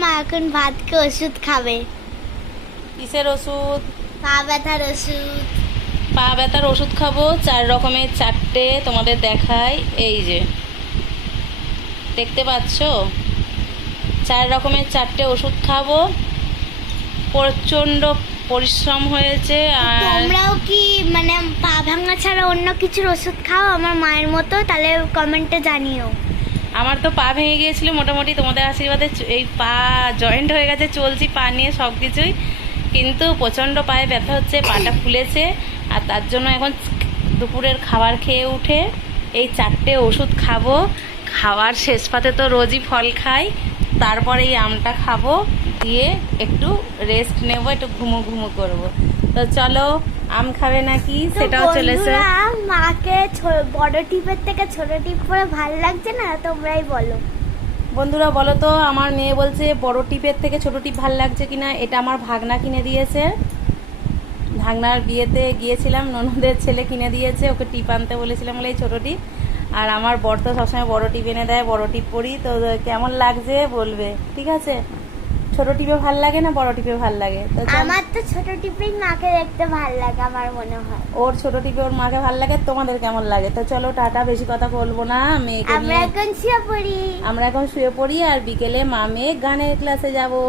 মা এখন ভাত খেয়ে ওষুধ খাবে। কিসের ওষুধ? পা ব্যথার ওষুধ। পা ব্যথার ওষুধ খাবো 4 রকমের 4টে তোমাদের দেখাই। এই যে দেখতে পাচ্ছ 4 রকমের 4টে ওষুধ খাবো। প্রচণ্ড পরিশ্রম হয়েছে। আর তোমরাও কি মানে পা ভাঙা ছাড়া অন্য কিছুর ওষুধ খাও আমার মায়ের মতো? তাহলে কমেন্টে জানিও। আমার তো পা ভেঙে গিয়েছিল মোটামুটি, তোমাদের আশীর্বাদে এই পা জয়েন্ট হয়ে গেছে, চলছি পা নিয়ে সব কিছুই। কিন্তু প্রচণ্ড পায়ে ব্যথা হচ্ছে, পাটা ফুলেছে। আর তার জন্য এখন দুপুরের খাবার খেয়ে উঠে এই 4টে ওষুধ খাবো। খাওয়ার শেষ পাতে তো রোজই ফল খাই, তারপরে এই আমটা খাবো, দিয়ে একটু রেস্ট নেব, একটু ঘুমো ঘুমো করবো। তো চলো, আম খাবে নাকি সেটাও চলেছে। মাকে বড় টিপের থেকে ছোট টিপ করে ভালো লাগছে না? তোমরাই বলো। বন্ধুরা বলো তো, আমার মেয়ে বলছে বড় টিপের থেকে ছোট টিপ ভাল লাগছে কিনা। এটা আমার ভাগনা কিনে দিয়েছে। ভাগনার বিয়েতে গিয়েছিলাম, ননদের ছেলে কিনে দিয়েছে, ওকে টিপ আনতে বলেছিলাম বলে এই ছোটো টিপ। আর আমার বর তো সবসময় বড় টিপ এনে দেয়, বড় টিপ পরি। তো কেমন লাগছে বলবে, ঠিক আছে? ছোট টিপে ভাল লাগে না বড় টিপে ভাল লাগে? তো আমার তো ছোট টিপেই মাকে দেখতে ভালো লাগে আমার মনে হয়। ওর ছোট টিপে ওর মাকে ভাল লাগে। তোমাদের কেমন লাগে? তো চলো টাটা, বেশি কথা বলবো না। মেয়েকে আমরা নিয়ে এখন শুয়ে পড়ি। আমরা এখন শুয়ে পড়ি। আর বিকেলে মা মেয়ে গানের ক্লাসে যাবো।